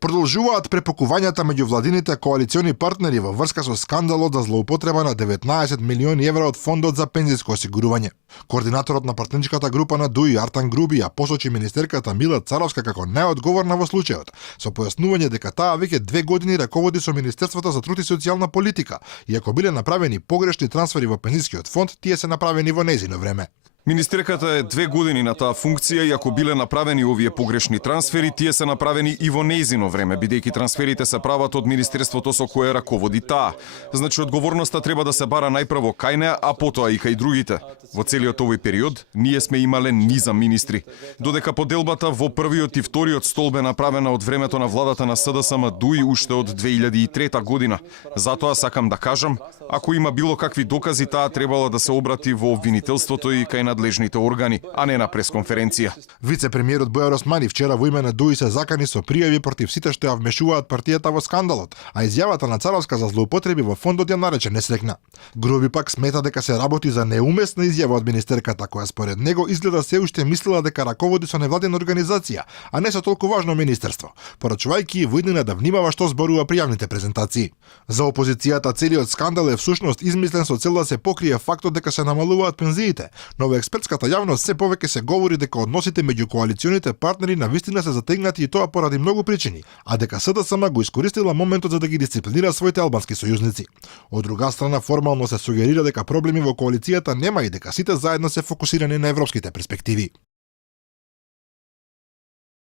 Продолжуваат препокувањата меѓу владините коалициони партнери во врска со скандалот за злоупотреба на 19 милиони евра од фондот за пензиско осигурување. Координаторот на партнерската група на ДУИ Артан Груби ја посочи министерката Мила Царовска како најодговорна во случајот, со појаснување дека таа веќе 2 години раководи со Министерството за труд и социјална политика, и ако биле направени погрешни трансфери во пензискиот фонд, тие се направени во нејзино време. Министерката е 2 години на таа функција и ако биле направени овие погрешни трансфери, тие се направени и во нејзино време, бидејќи трансферите се прават од Министерството со кое раководи таа. Значи, одговорноста треба да се бара најпрво кај неа, а потоа и кај другите. Во целиот овој период, ние сме имале низа министри. Додека поделбата во првиот и вториот столб е направена од времето на владата на СДСМ ДУИ уште од 2003 година. Затоа сакам да кажам, ако има било какви докази, таа требала да се обрати во обвинителството и кај надлежните органи, а не на пресконференција. Вице-премиерот Бојар Османи вчера во име на ДУИ се закани со пријави против сите што ја вмешуваат партијата во скандалот, а изјавата на Царовска за злоупотреби во фондот ја нарече несрекна. Груби пак смета дека се работи за неумесна изјава од министерката, која според него изгледа се уште мислела дека раководи со невладина организација, а не со толку важно министерство, порачувајќи во иднина да внимава што зборува при јавните презентации. За опозицијата целиот скандал е всушност измислен со цел да се покрие фактот дека се намалуваат пензиите, но во експертската јавност се повеќе се говори дека односите меѓу коалиционите партнери навистина се затегнати и тоа поради многу причини, а дека СДСМ го искористила моментот за да ги дисциплинира своите албански сојузници. Од друга страна, формално се сугерира дека проблеми во коалицијата нема и дека сите заедно се фокусирани на европските перспективи.